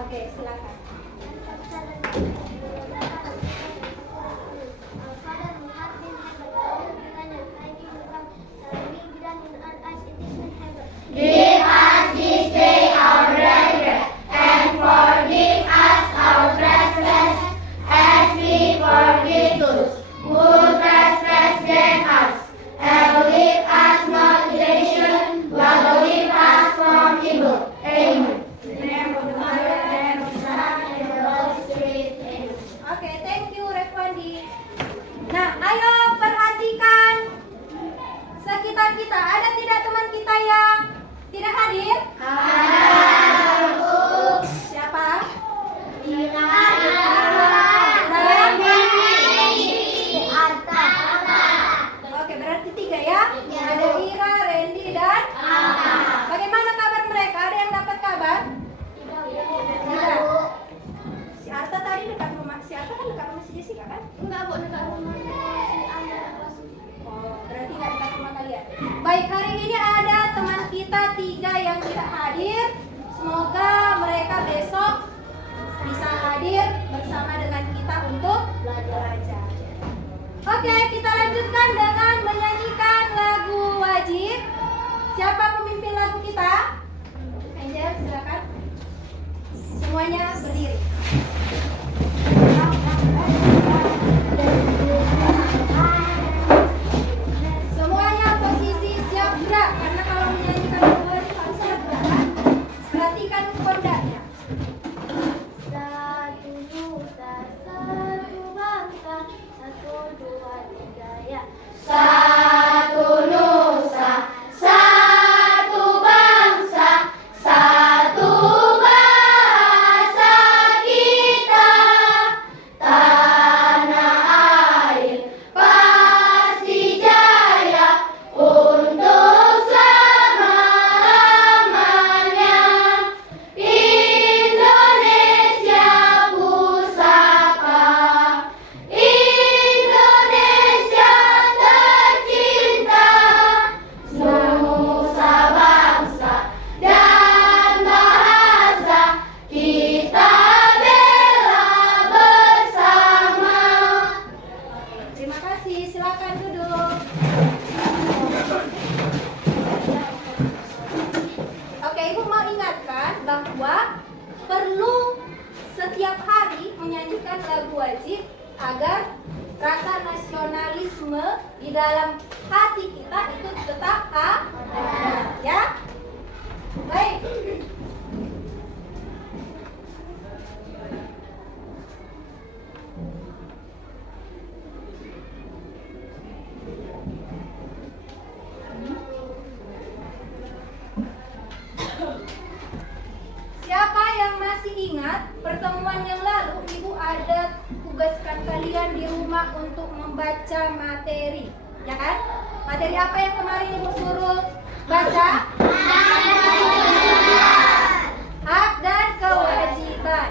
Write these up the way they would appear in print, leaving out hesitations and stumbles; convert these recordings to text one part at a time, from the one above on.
Oke, silakan. Give us this day our daily bread, and forgive us our trespasses, as we forgive those who trespass against us. And lead us not into temptation, but deliver us from evil. Amen. In the name of the Father, and of the Son, and of the Holy Spirit. Amen. Oke, thank you Rekwandi. Nah, ayo perhatikan sekitar kita. Ada tidak teman kita yang tidak hadir? Siapa? Oke, berarti 3 ya? Ada Ira, Randy, dan bagaimana kabar mereka? Ada yang dapat kabar? Tidak. Si Arta tadi dekat rumah. Si Arta kan dekat rumah si Jessica kan? Enggak, Bu, dekat rumah si Anda. Oh, berarti nggak dekat rumah kalian. Baik, hari ini ada teman kita 3 yang tidak hadir. Semoga mereka besok bisa hadir bersama dengan kita untuk belajar. Oke, kita lanjutkan dengan menyanyikan lagu wajib. Siapa pemimpin lagu kita? Angel, silakan. Semuanya berdiri. Semuanya posisi siap gerak, karena kalau menyanyikan lagu wajib harus siap gerak kan? Perhatikan kondaknya. Satu nusa, satu bangsa, 1, 2, 3 ya. Satu nusa, satu bangsa, satu bahasa kita. Tanah air pasti jaya untuk selama-lamanya. Indonesia pusaka, Indonesia tercinta, nusa bangsa dan bahasa kita bela bersama. Terima kasih, silakan duduk. Oke, Ibu mau ingatkan bahwa perlu setiap hari menyanyikan lagu wajib agar rasa nasionalisme di dalam hati kita itu tetap ada, ya. Baik. Siapa yang masih ingat pertemuan yang lalu Ibu ada tugaskan kalian di rumah untuk membaca materi, ya kan? Materi apa yang kemarin Ibu suruh baca? Hak dan kewajiban.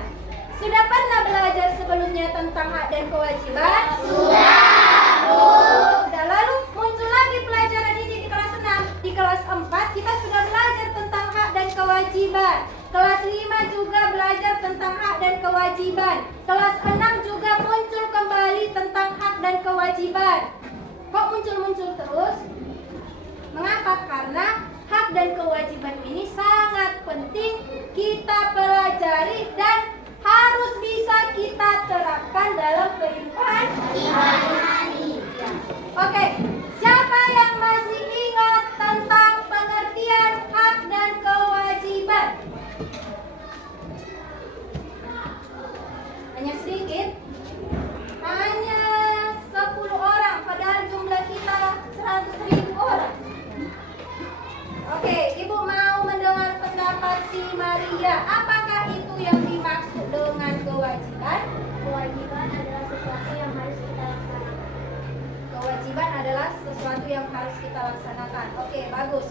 Sudah pernah belajar sebelumnya tentang hak dan kewajiban? Sudah. Lalu muncul lagi pelajaran ini di kelas 6. Di kelas 4 kita sudah belajar tentang hak dan kewajiban. Kelas 5 juga belajar tentang hak dan kewajiban. Kelas 6 juga muncul kembali tentang hak dan kewajiban. Kok muncul-muncul terus? Mengapa? Karena hak dan kewajiban ini sangat penting kita pelajari dan harus bisa kita terapkan dalam kehidupan sehari-hari. Oke, siapa yang masih ingat tentang pengertian hak dan kewajiban? Hanya sedikit? Hanya 10 orang, padahal jumlah kita 100.000 orang. Oke, Ibu mau mendengar pendapat si Maria. Apakah itu yang dimaksud dengan kewajiban? Kewajiban adalah sesuatu yang harus kita laksanakan. Kewajiban adalah sesuatu yang harus kita laksanakan. Oke, bagus.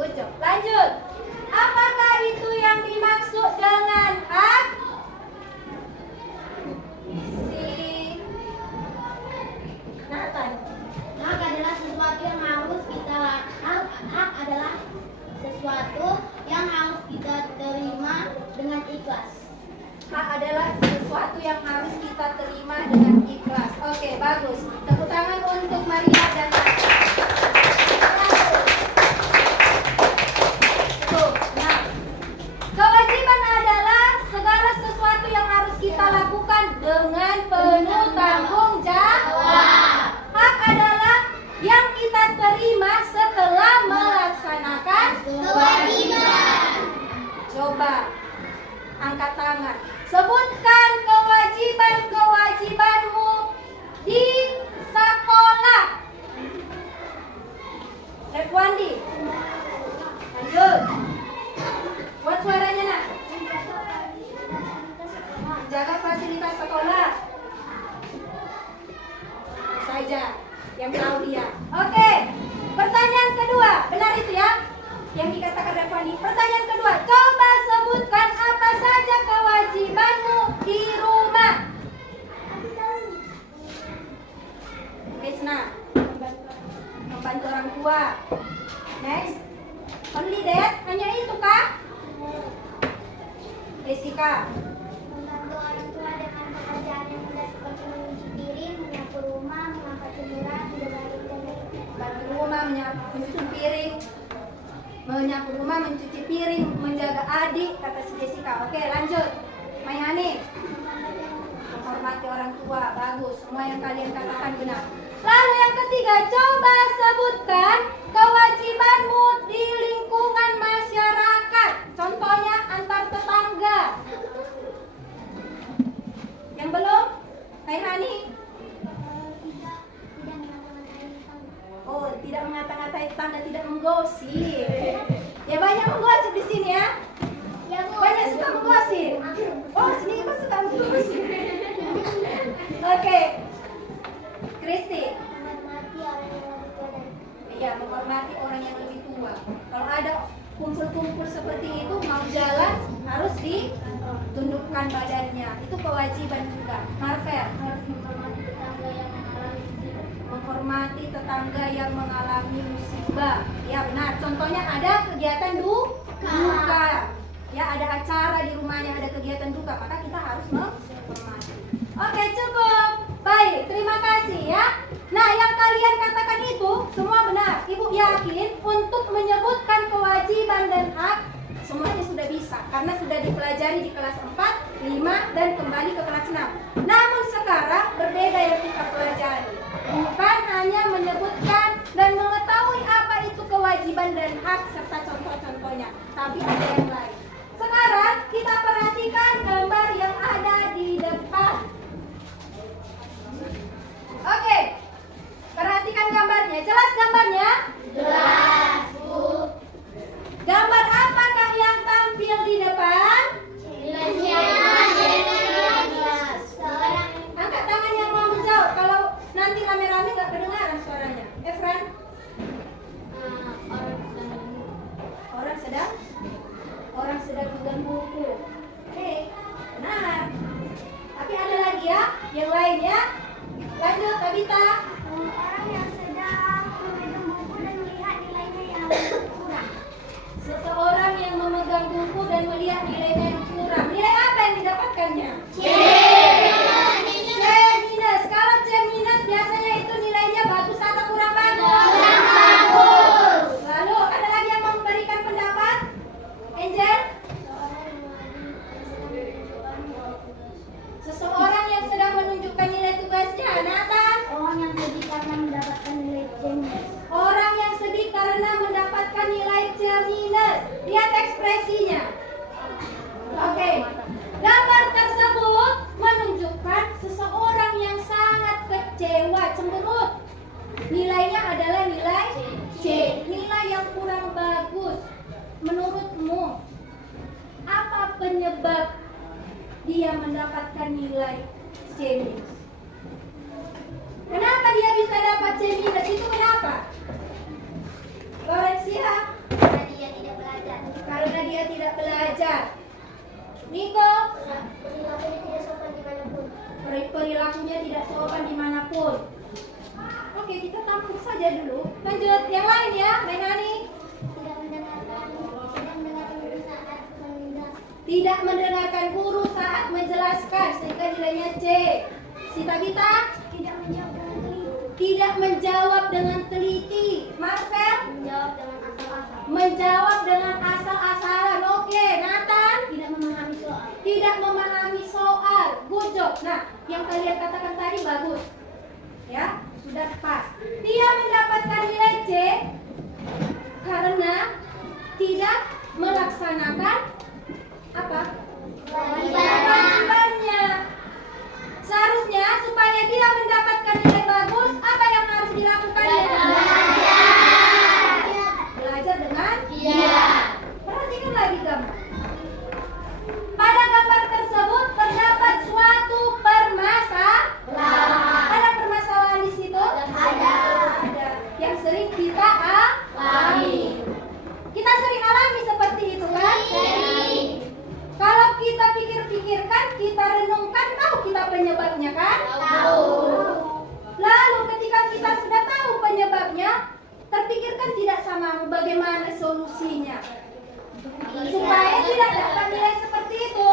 Good job. Lanjut. Apakah itu yang dimaksud dengan hak? Si Nathan. Hak adalah sesuatu yang harus kita hak adalah sesuatu yang harus kita terima dengan ikhlas. Hak adalah sesuatu yang harus kita terima dengan ikhlas. Oke, bagus. Tepuk tangan untuk Maria dan Tasya. Tuh, nah. Kewajiban adalah segala sesuatu yang harus kita lakukan dengan penuh tanggung jawab. Hak adalah yang kita terima setelah melaksanakan Kewajiban. Coba angkat tangan. Sebutkan kewajiban-kewajibanmu di sekolah. Wandi. Lanjut. Buat suaranya nak. Jaga fasilitas sekolah. Saja yang tahu dia. Oke. Pertanyaan kedua, benar itu ya? Yang dikatakan Revani. Pertanyaan kedua, coba sebutkan apa saja kewajibanmu di rumah. Krisna, membantu orang tua. Next. Only that? Hanya itu kah? Jessica. Membantu orang tua dengan pekerjaan yang mudah seperti mencuci piring, menyapu rumah, mengangkat jemuran, berbaring dan lain-lain. Bantu rumah, mencuci piring, menyapu rumah, mencuci piring, menjaga adik, kata si Jessica. Oke, lanjut. Mayani. Menghormati orang tua, bagus. Semua yang kalian katakan benar. Lalu yang ketiga, coba sebutkan kewajibanmu di lingkungan masyarakat. Contohnya antar tetangga. Yang belum? Mayani. Oh, tidak mengata-ngatai tetangga, tidak menggosip. Ya banyak menggosip di sini ya. Banyak suka menggosip. Oh, sini kok suka menggosip. Oke. Kristi. Iya, menghormati orang yang lebih tua. Kalau ada kumpul-kumpul seperti itu, mau jalan harus ditundukkan badannya. Itu kewajiban juga. Marvel. Menghormati tetangga yang mengalami musibah. Ya benar. Contohnya ada kegiatan duka. Ya ada acara di rumahnya, ada kegiatan duka, maka kita harus menghormati. Oke, cukup. Baik, terima kasih ya. Nah, yang kalian katakan itu semua benar. Ibu yakin untuk menyebutkan kewajiban dan hak semuanya sudah bisa karena sudah dipelajari di kelas 4, 5 dan kembali ke kelas 6. Namun sekarang berbeda yang kita pelajari. Bukan hanya menyebutkan dan mengetahui apa itu kewajiban dan hak serta contoh-contohnya, tapi ada yang lain. Sekarang kita perhatikan gambar yang ada di depan. Oke, perhatikan gambarnya. Jelas gambarnya? Jelas, Bu. Gambar apakah yang tampil di depan? Angkat tangan yang mau menjawab. Kalau nanti rame-rame nggak kedengaran suaranya. Efran? Orang sedang megang buku. Oke, benar. Tapi ada lagi ya, yang lain ya. Lanjut, Tabita. Orang yang sedang memegang buku dan melihat nilainya yang kurang. Seseorang yang memegang buku dan melihat nilainya yang kurang. Nilai apa yang didapatkannya? C. C minus. Kalau C minus biasanya itu nilainya bagus atau kurang bagus? Kurang bagus. Lalu ada lagi yang memberikan pendapat? Angel? Seseorang yang sedang menunjukkan nilai tugasnya. Nathan? Orang yang sedih karena mendapatkan nilai C minus. Orang yang sedih karena mendapatkan nilai C minus. Lihat ekspresinya. Oke. Gambar tersebut menunjukkan seseorang yang sangat kecewa, cemberut. Nilainya adalah nilai C. Nilai yang kurang bagus. Menurutmu, apa penyebab dia mendapatkan nilai C minus? Kenapa dia bisa dapat C minus? Itu kenapa? Lorencia? Karena dia tidak belajar. Karena dia tidak belajar. Niko? Perilakunya tidak sopan dimanapun. Perilakunya tidak sopan dimanapun. Oke, kita tampung saja dulu. Lanjut, yang lain ya, Menani. Tidak mendengarkan saat mendengar. Tidak mendengarkan guru saat menjelaskan sehingga nilainya C. Si Tabita? Tidak menjawab dengan teliti. Tidak menjawab dengan teliti. Marvel? Menjawab dengan asal-asal. Menjawab dengan asal-asalan. Oke, Nathan? Tidak memahami soal. Tidak memahami soal. Good job. Nah, yang kalian katakan tadi bagus. Ya, sudah pas. Dia mendapatkan nilai C karena tidak melaksanakan apa? Kewajibannya. Seharusnya supaya dia mendapatkan nilai bagus, apa yang harus dilakukannya? Belajar dengan Perhatikan lagi gambar. Pada gambar tersebut terdapat suatu permasalahan. Ada permasalahan di situ? Ada. Yang sering kita alami. Kita sering alami seperti itu kan? Kalau kita pikir-pikirkan, kita renungkan, tahu kita penyebabnya kan? Tahu. Lalu ketika kita sudah tahu penyebabnya, terpikirkan tidak sama bagaimana solusinya. Supaya tidak dapat nilai seperti itu.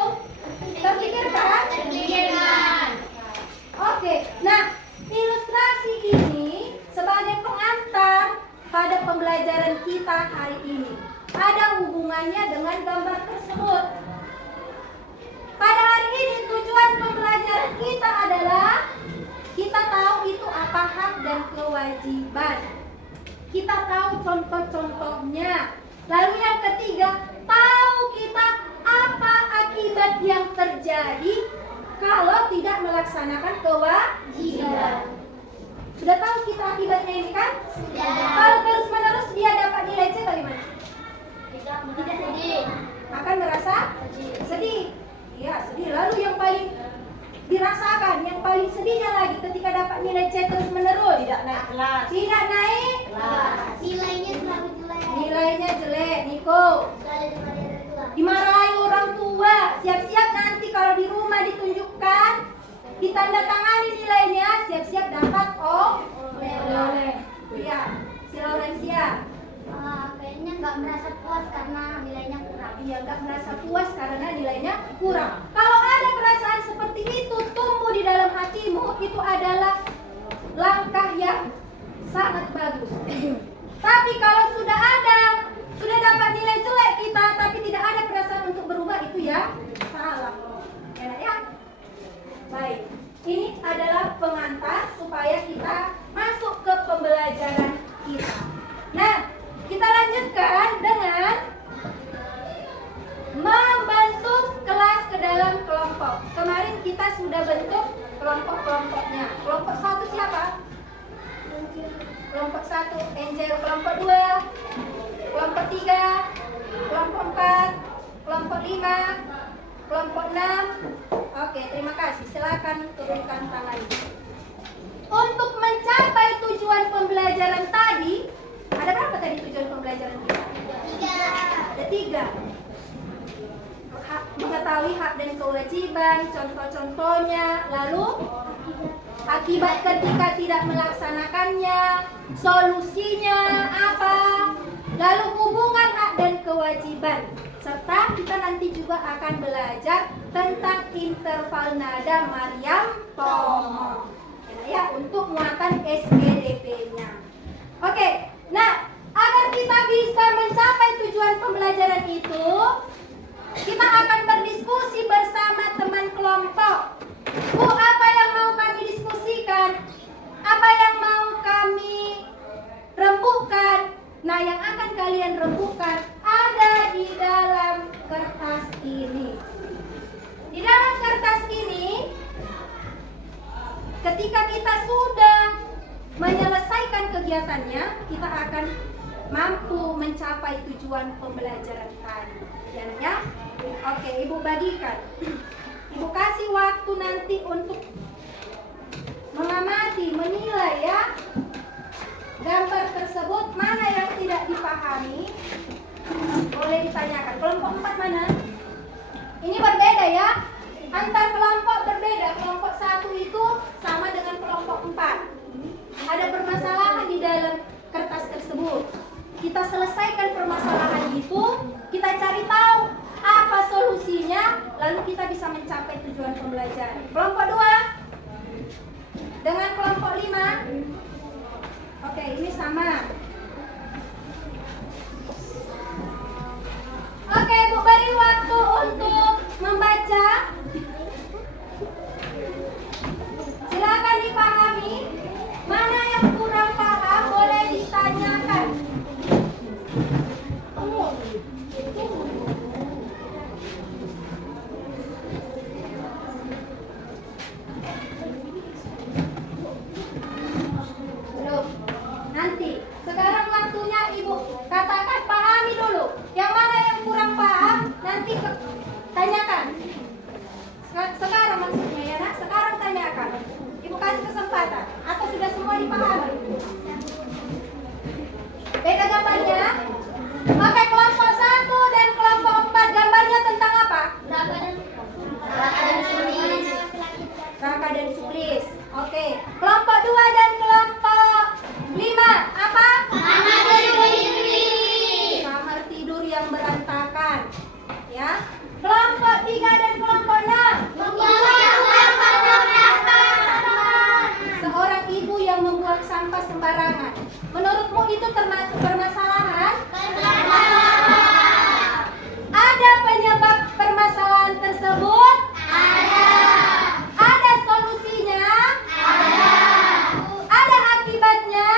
Terpikirkan? Oke, nah ilustrasi ini sebagai pengantar pada pembelajaran kita hari ini. Ada hubungannya dengan gambar tersebut. Pada hari ini tujuan pembelajaran kita adalah kita tahu itu apa hak dan kewajiban. Kita tahu contoh-contohnya. Lalu yang ketiga, tahu kita apa akibat yang terjadi kalau tidak melaksanakan kewajiban. Sudah tahu kita akibatnya ini kan? Kalau terus-menerus dia dapat nilai C bagaimana? Tidak sedih. Akan merasa sedih. Iya, sedih. Lalu yang paling dirasakan, yang paling sedihnya lagi ketika dapat nilai C terus-menerus. Tidak naik kelas. Tidak naik. Nilainya selalu jelek. Nilainya jelek, Niko. Dimarahi orang tua. Siap-siap nanti kalau di rumah ditunjukkan, ditandatangani nilainya, siap-siap dapat oleh. Iya, si Laurencia. Kayaknya nggak merasa puas karena nilainya kurang. Iya, nggak merasa puas karena nilainya kurang. Kalau ada perasaan seperti itu tumbuh di dalam hatimu, itu adalah langkah yang sangat bagus. Tapi kalau sudah dapat nilai jelek kita, tapi tidak ada perasaan untuk berubah, itu ya salah. Enak ya? Baik, ini adalah pengantar supaya kita masuk ke pembelajaran kita. Nah, kita lanjutkan dengan membentuk kelas ke dalam kelompok. Kemarin kita sudah bentuk kelompok-kelompoknya. Kelompok 1 siapa? Kelompok 1 Angel, kelompok 2, kelompok 3, kelompok 4, kelompok 5, kelompok 6. Oke, terima kasih. Silakan turunkan tangan. Untuk mencapai tujuan pembelajaran tadi, ada berapa tadi tujuan pembelajaran kita? 3. Ada 3. Mengetahui hak dan kewajiban, contoh-contohnya, lalu akibat ketika tidak melaksanakannya, solusinya apa, lalu hubungan hak dan kewajiban, serta kita nanti juga akan belajar tentang interval nada Maryam Tomo ya, untuk muatan SPDP-nya. Oke, nah agar kita bisa mencapai tujuan pembelajaran itu, kita akan berdiskusi bersama teman kelompok. Bu, apa yang mau kami diskusikan? Apa yang mau kami rembukan? Nah, yang akan kalian rembukan ada di dalam kertas ini. Di dalam kertas ini, ketika kita sudah menyelesaikan kegiatannya, kita akan mampu mencapai tujuan pembelajaran tadi. Ya? Oke, Ibu bagikan. Ibu kasih waktu nanti untuk mengamati, menilai ya gambar tersebut. Mana yang tidak dipahami boleh ditanyakan. Kelompok 4 mana? Ini berbeda ya. Antar kelompok berbeda. Kelompok 1 itu sama dengan kelompok 4. Ada permasalahan di dalam kertas tersebut. Kita selesaikan permasalahan itu, kita cari tahu apa solusinya, ini sama. Oke, Bu beri waktu untuk membaca. Silakan dipahami. Mana yang kurang paham boleh ditanyakan. Belum. Nanti. Sekarang waktunya Ibu katakan, pahami dulu. Yang mana yang kurang paham nanti tanyakan. Sekarang maksudnya ya nak, sekarang tanyakan. Ibu kasih kesempatan. Atau sudah semua dipahami? Beda gambarnya. Oke, kelompok 1 dan kelompok 4 gambarnya tentang apa? Raka dan Sulis. Oke. Kelompok 2 dan kelompok 5 apa? Kamar tidur yang berantakan. Ya. Kelompok 3 dan kelompok 6. Seorang ibu yang membuang sampah sembarangan. Menurutmu itu termasuk permasalahan? Ada penyebab permasalahan tersebut? Ada solusinya? Ada akibatnya?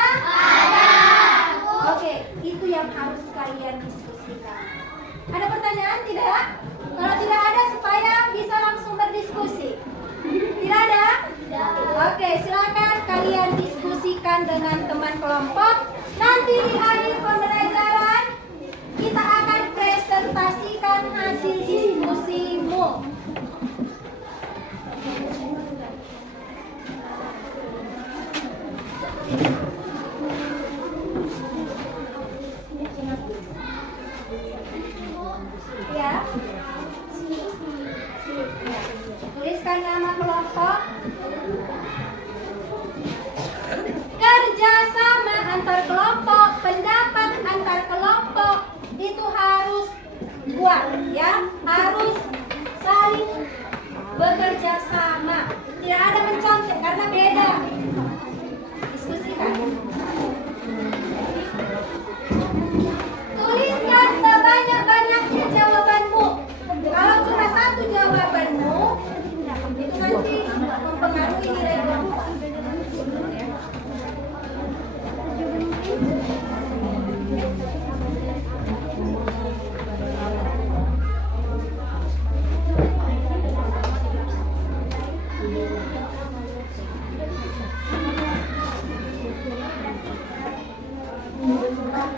Oke, itu yang harus kalian diskusikan. Ada pertanyaan tidak? Kalau tidak ada, supaya bisa langsung berdiskusi. Tidak ada? Oke, silakan kalian diskusikan dengan teman kelompok. Nanti di akhir pembelajaran kita akan presentasikan hasil diskusimu. Ya. Tuliskan nama kelompok. Kerjasama antar kelompok, pendapat antar kelompok itu harus kuat, ya, harus saling bekerja sama. Tidak ada mencontek karena beda. Diskusikan. Tuliskan sebanyak-banyaknya jawabanmu. Kalau cuma satu jawabanmu, itu nanti mempengaruhi nilai kelompok.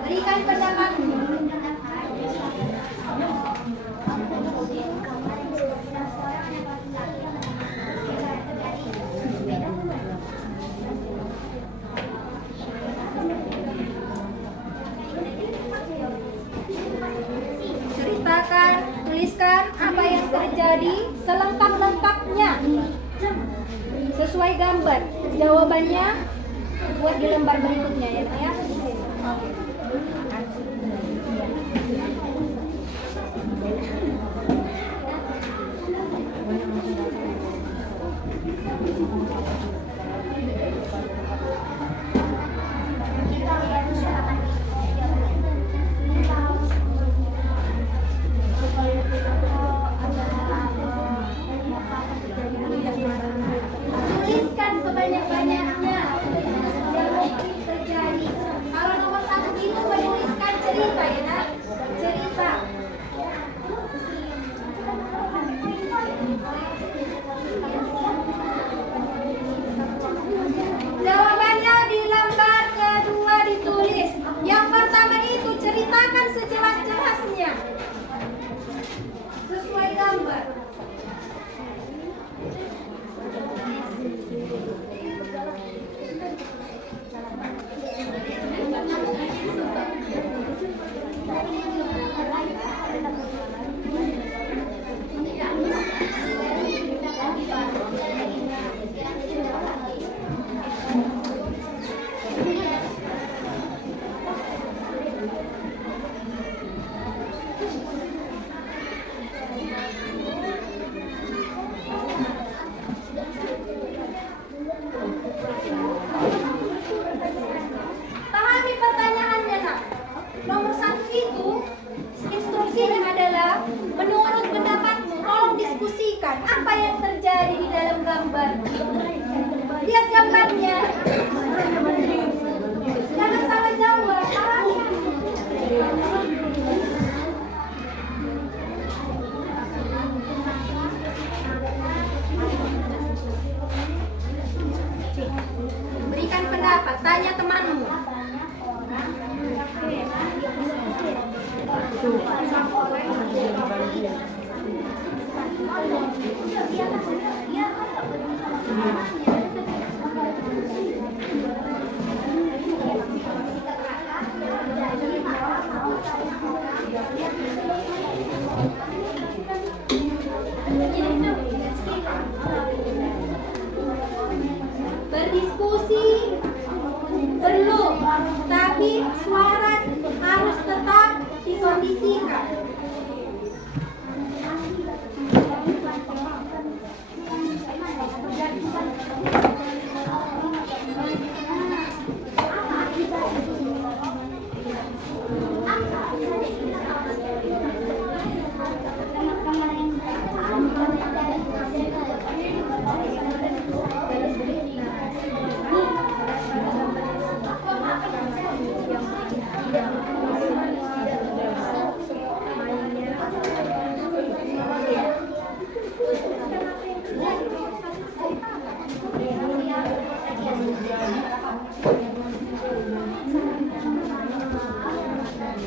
Berikan pendapatmu. Ceritakan, tuliskan apa yang terjadi selengkap-lengkapnya. Sesuai gambar. Jawabannya buat di lembar berikutnya ya. Oke. Tuliskan sebanyak-banyaknya yang mungkin terjadi. gambarnya. Jangan salah jawab. Berikan pendapat, tanya temanmu. Berdiskusi perlu, tapi suara harus tetap dikondisikan.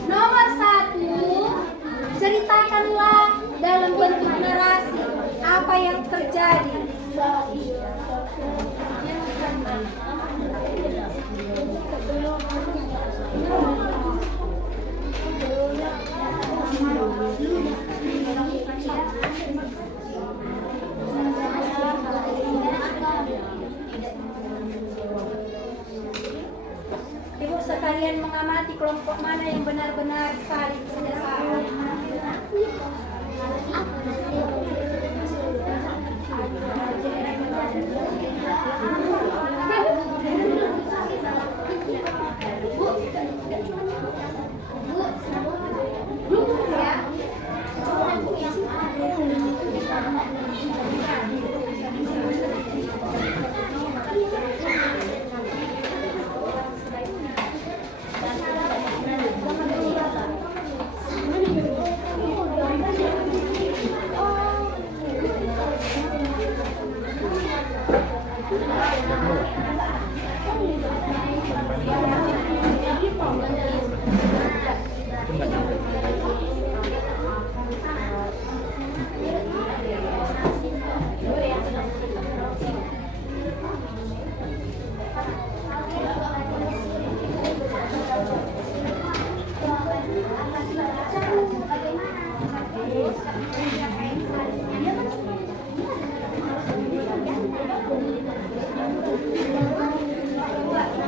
Nomor 1, ceritakanlah dalam bentuk narasi apa yang terjadi. Ibu sekalian mengamati kelompok mana yang benar-benar saling kerjasama.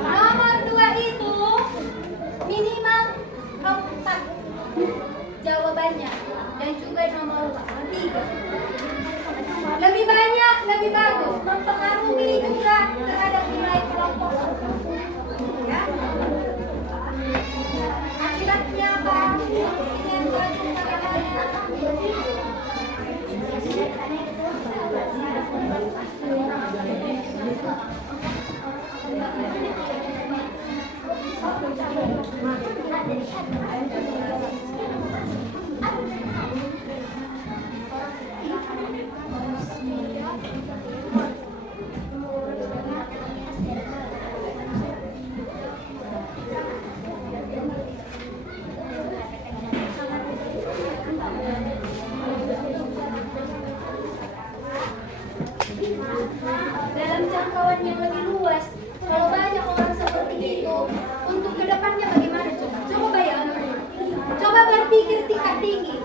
Nomor 2 itu minimal 4 jawabannya, dan juga nomor 3 lebih banyak lebih bagus, mempengaruhi juga terhadap nilai kelompok. Ya. Akibatnya apa? Dalam jangkauan yang lebih luas, kalau banyak orang seperti itu, untuk kedepannya bagaimana coba? Coba bayangkan, coba berpikir tingkat tinggi.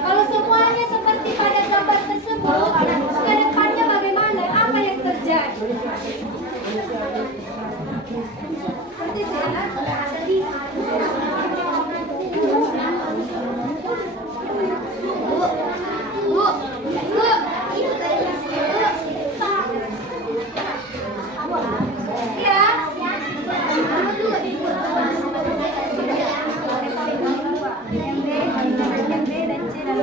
Kalau semuanya seperti pada gambar tersebut, kedepannya bagaimana? Apa yang terjadi? Seperti sedih. Yang B dan C dan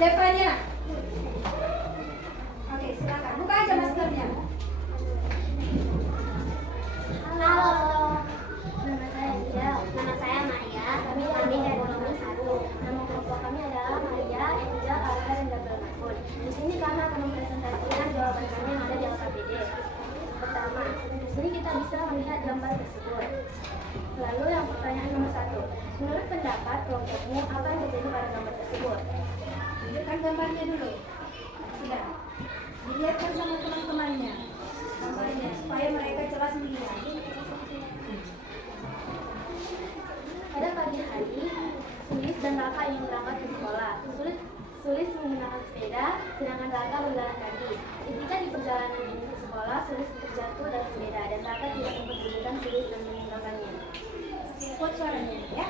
Zefania. Oke, silakan. Buka aja maskernya. Halo, nama saya Ida. Nama saya Maria. Kami dari kelompok 1. Nama kelompok kami adalah Maria, Angel, Alga, dan Gabriel Mahmud. Di sini kami akan mempresentasikan jawaban kami yang ada di LKPD. Pertama, di sini kita bisa melihat gambar tersebut. Lalu yang pertanyaan nomor 1. Menurut pendapat kelompokmu, apa yang terjadi pada gambar tersebut? Tunjukkan gambarnya dulu. Sudah. Dilihatkan sama teman-temannya gambarnya supaya mereka jelas melihat. Pada pagi hari, Sulis dan Raka ingin berangkat ke sekolah. Sulis menggunakan sepeda, sedangkan Raka berjalan kaki. Ketika di perjalanan ini ke sekolah, Sulis terjatuh dari sepeda dan Raka tidak mempedulikan Sulis dan meninggalkannya. Quote suaranya ya.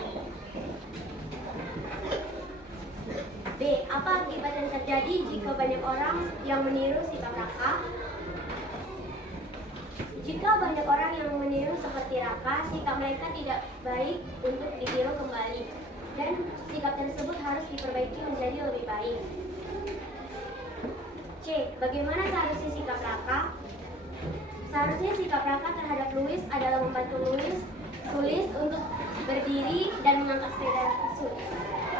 B. Apa akibat yang terjadi jika banyak orang yang meniru sikap Raka? Jika banyak orang yang meniru seperti Raka, sikap mereka tidak baik untuk ditiru kembali, dan sikap tersebut harus diperbaiki menjadi lebih baik. C. Bagaimana seharusnya sikap Raka? Seharusnya sikap Raka terhadap Louis adalah membantu Sulis untuk berdiri dan mengangkat sepeda Sulis.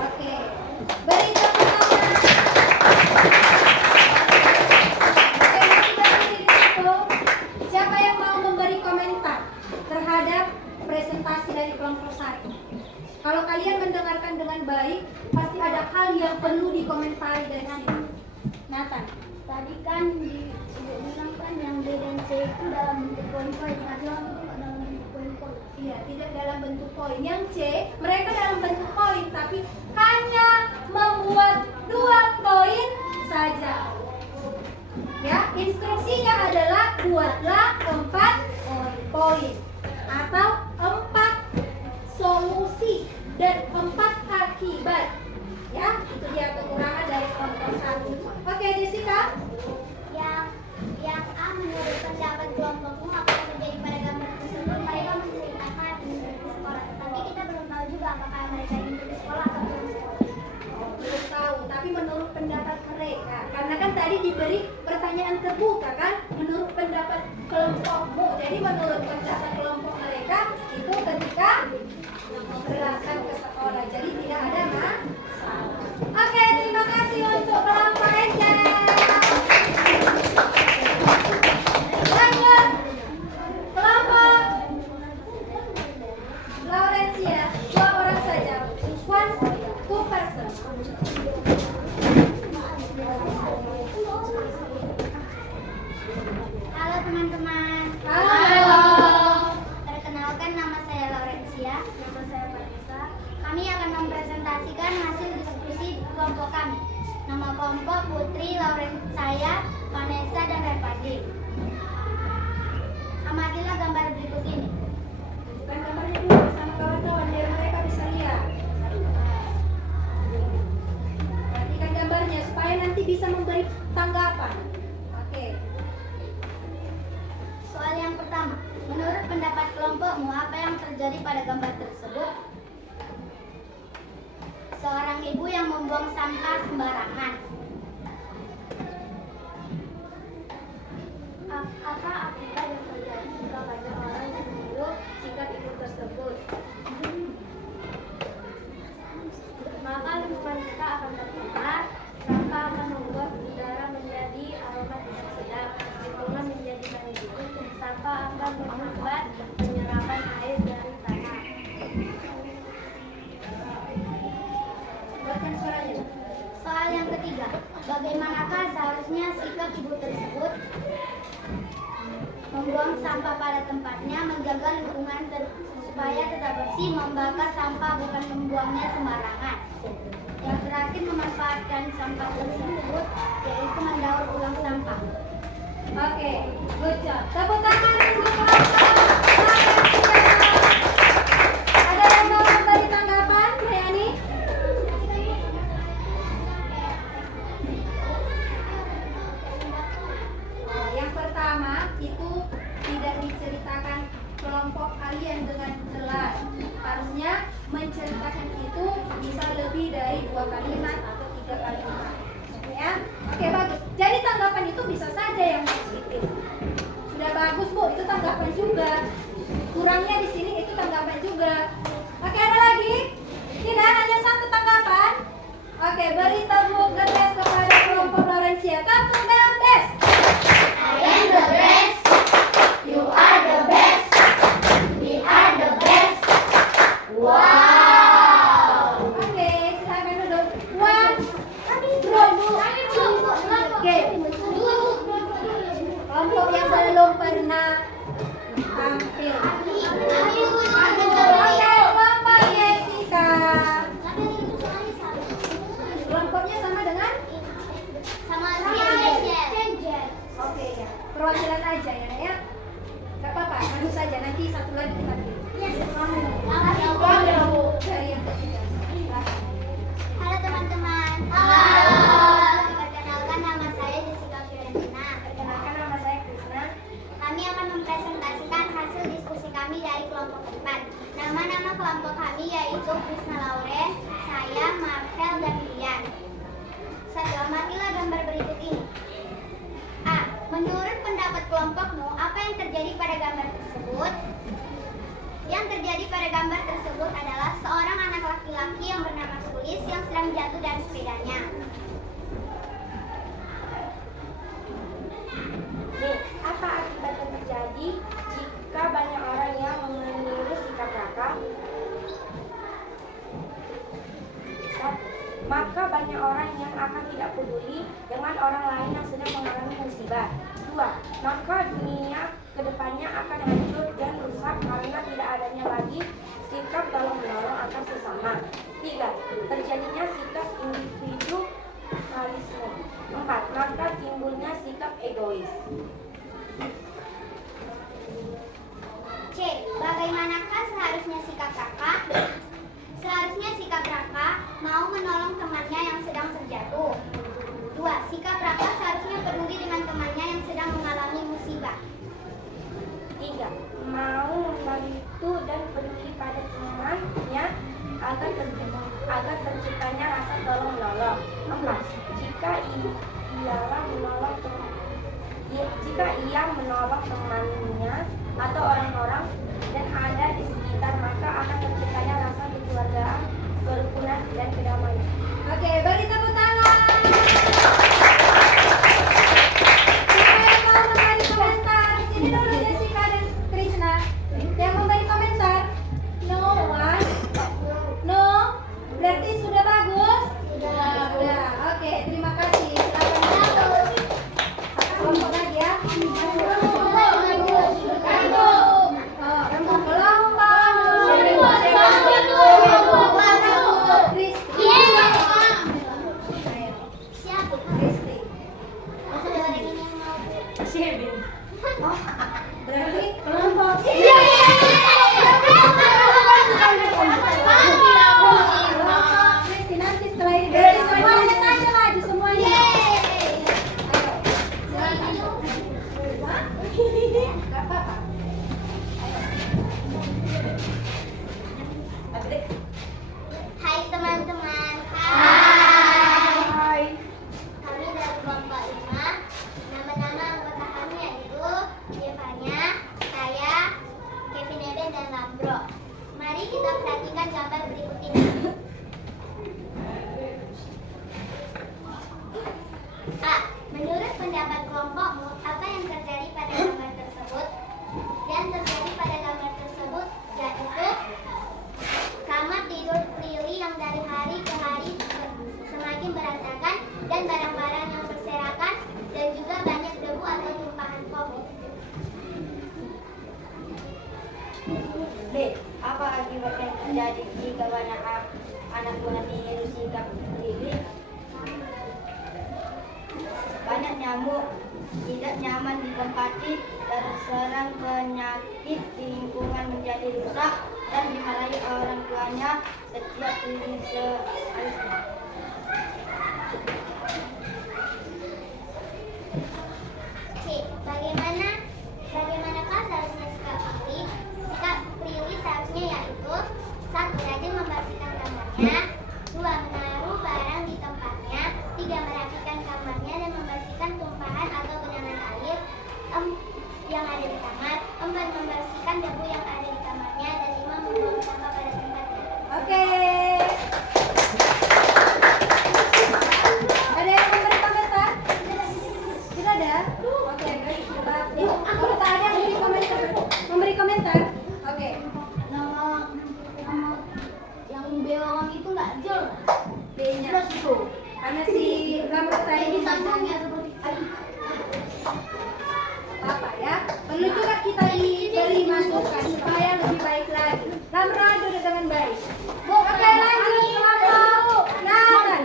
Oke. Beri tepuk tangan. Oke, masih dari itu. Siapa yang mau memberi komentar terhadap presentasi dari kelompok 1? Kalau kalian mendengarkan dengan baik, pasti ada hal yang perlu dikomentari dari sini. Nathan. Tadi kan dibilang kan yang B dan C itu dalam bentuk poin-poin, tapi itu nggak dalam bentuk poin-poin. Iya, tidak dalam bentuk poin. Yang C, mereka dalam bentuk poin, tapi hanya membuat 2 poin saja. Ya, instruksinya adalah buatlah 4 poin atau 4 solusi dan 4 akibat. Ya, itu dia kekurangan dari kelompok 1. Oke, Jessica. Yang A, menurut pendapat kelompokmu apa yang terjadi pada gambar tersebut? Mereka menceritakan di sekolah, tapi kita belum tahu juga apakah mereka ingin di sekolah atau belum sekolah. Belum tahu, tapi menurut pendapat mereka, karena kan tadi diberi pertanyaan terbuka kan, menurut pendapat kelompokmu. Jadi menurut pendapat kelompok mereka itu ketika berangkat ke sekolah, jadi tidak ada masalah. Oke, terima kasih untuk kelompok Angel. Lanjut kelompok Laurencia, 2 orang saja, 2 person. Halo teman-teman. Halo. Perkenalkan, nama saya Laurencia. Nama saya Vanessa. Kami akan mempresentasikan hasil diskusi kelompok kami. Nama kelompok Putri, Laurencia, Vanessa, dan Revadi. Amatilah gambar berikut ini. Tunjukkan gambarnya dulu sama kawan-kawan biar mereka bisa lihat. Perhatikan gambarnya supaya nanti bisa memberi tanggapan. Oke. Soal yang pertama, menurut pendapat kelompokmu apa yang terjadi pada gambar tersebut? Seorang ibu yang membuang sampah sembarangan. Apa akibat yang terjadi jika banyak orang yang meniru sikap ibu tersebut? Maka lingkungan kita akan tercemar, sampah akan membuat udara menjadi aroma tidak sedap, lingkungan menjadi banjir, sampah akan membuat penyerapan air dari tanah. Buatkan suaranya. Soal yang ketiga, bagaimanakah seharusnya sikap ibu tersebut? Membuang sampah pada tempatnya, menjaga lingkungan supaya tetap bersih, membakar sampah bukan membuangnya sembarangan. Yang terakhir, memanfaatkan sampah tersebut, yaitu mendaur ulang sampah. Oke, good job. Tepuk tangan untuk kelompok. Ada yang mau memberi tanggapan, Yani? Yang pertama itu tidak diceritakan kelompok kalian dengan jelas. Harusnya menceritakan itu bisa lebih dari 2 kalimat atau 3 juga kali ini. Ya, oke bagus. Jadi tanggapan itu bisa saja yang positif. Sudah bagus Bu, itu tanggapan juga. Kurangnya di sini itu tanggapan juga. Oke, ada lagi? Tidak, hanya satu tanggapan. Oke, beri tepuk the best kepada kelompok Laurencia. Tepuk the best. I am the best. You are the best. We are the best. Wow. Oke, silakan duduk. One, group. Oke, kelompok yang belum pernah tampil. Oke, kelompok Jessica. Kelompoknya sama dengan? Sama Oke ya, perwakilan aja ya. Gak apa-apa, anu saja nanti satu lagi kita pilih. Dari yang ketiga. Silakan. Halo teman-teman. Halo. Perkenalkan nama saya Jessica Fiorentina. Perkenalkan nama saya Krisna. Kami akan mempresentasikan hasil diskusi kami dari kelompok depan. Nama-nama kelompok kami yaitu Krisna Lauren, saya, Marvel, dan Rian. Amatilah gambar berikut ini. A. Menurut pendapat kelompokmu, apa yang terjadi pada gambar tersebut? Yang terjadi pada gambar tersebut adalah seorang anak laki-laki yang bernama Sulis yang sedang jatuh dari sepedanya. B. Apa akibat yang terjadi jika banyak orang yang meniru sikap Raka? 1. Maka banyak orang yang akan tidak peduli dengan orang lain yang sedang mengalami musibah. 2. Maka dunia kedepannya akan hancur dan rusak karena tidak adanya lagi sikap tolong-menolong antar sesama. 3. Terjadinya sikap individualisme. 4. Maka timbulnya sikap egois. C. Bagaimanakah seharusnya sikap Raka? Seharusnya sikap Raka mau menolong temannya yang sedang terjatuh. 2. Sikap Raka seharusnya peduli dengan temannya yang sedang mengalami musibah. 3. Mau membantu dan peduli pada temannya agar terciptanya rasa tolong-menolong. 4. Jika ia menolong temannya atau orang-orang dan ada di sekitar, maka akan terciptanya rasa kekeluargaan, kerukunan, dan kedamaian. Oke, beri tepuk tangan. Siapa yang mau memberi komentar? Sini dulu Jessica dan Krishna. Yang memberi komentar? No one? No? Berarti sudah bagus? Sudah. Oke, terima kasih. Silakan. Satu kelompok lagi ya. Berarti kelompok Kristi nanti setelah ini berarti semuanya saja lagi semuanya. Ayo, silakan. Gak apa-apa. Hai teman-teman. Hai. Kami dari kelompok 5. Nama-nama anggota kami yaitu Devanya, saya, Kevin Eben, dan Lambro. Mari kita perhatikan gambar berikut ini. A. Menurut pendapat kelompokmu, apa yang terjadi pada gambar tersebut? Yang terjadi pada gambar tersebut yaitu kamar tidur Lili yang dari hari ke hari semakin berantakan dan barang-barang yang berserakan dan juga banyak debu atau tumpahan kopi. B. Apa akibat yang terjadi jika banyak anak meniru sikap Lili? Banyak nyamuk tidak nyaman ditempati, terserang penyakit di lingkungan menjadi rusak dan dimarahi orang tuanya setiap Lili seharusnya. C. Bagaimanakah seharusnya sikap Lili? Sikap Lili seharusnya yaitu 1. Rajin membersihkan kamarnya. 2. Menaruh barang di tempatnya. B-nya. Karena si Lamrota ini bacanya apa ya? Perlu juga kita diberi masukan supaya lebih baik lagi. Lamra duduk dengan baik. Oke, lanjut kelompok Nathan.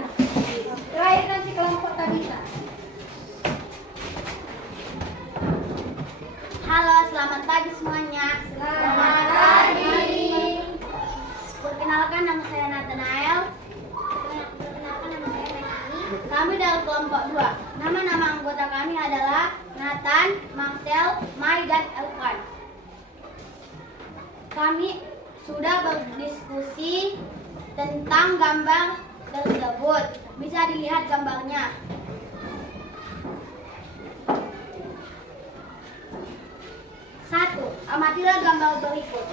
Terakhir nanti kelompok Tabita. Halo, selamat pagi semuanya. Selamat pagi. Perkenalkan, nama saya Nathanael. Perkenalkan, nama saya Melani. Kami dari kelompok 2. Nama-nama anggota kami adalah Nathan, Marcel, Mai, dan Elvan. Kami sudah berdiskusi tentang gambar tersebut. Bisa dilihat gambarnya. 1. Amatilah gambar berikut.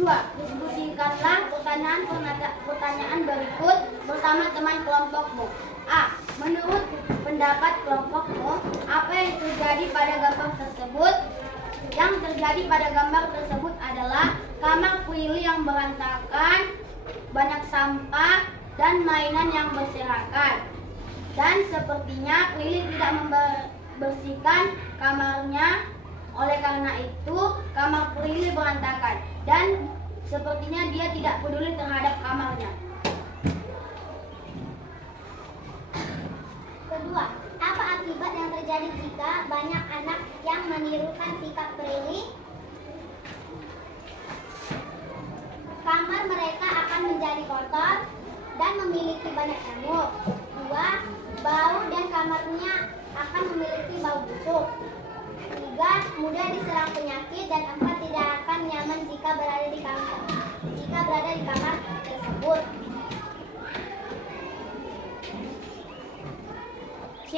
2. Diskusikanlah pertanyaan berikut bersama teman kelompokmu. A. Menurut pendapat kelompokmu, apa yang terjadi pada gambar tersebut? Yang terjadi pada gambar tersebut adalah kamar Prilly yang berantakan, banyak sampah, dan mainan yang berserakan. Dan sepertinya Prilly tidak membersihkan kamarnya. Oleh karena itu, kamar Prilly berantakan dan sepertinya dia tidak peduli terhadap kamarnya. Kedua, apa akibat yang terjadi jika banyak anak yang menirukan sikap Prilly? Kamar mereka akan menjadi kotor dan memiliki banyak nyamuk. 2. Bau dan kamarnya akan memiliki bau busuk. 3. Mudah diserang penyakit. Dan 4. Tidak akan nyaman jika berada di kamar tersebut. C.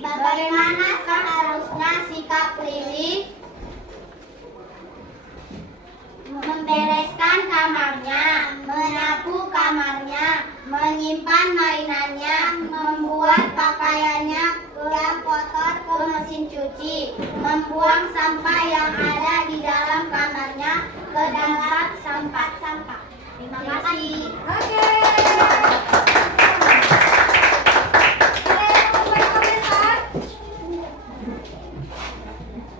Bagaimana seharusnya sikap Prilly? Membereskan kamarnya, menyapu kamarnya, menyimpan mainannya, membuat pakaiannya yang kotor ke mesin cuci, membuang sampah yang ada di dalam kamarnya ke tempat sampah. Terima kasih. Oke. Ada yang mau komentar?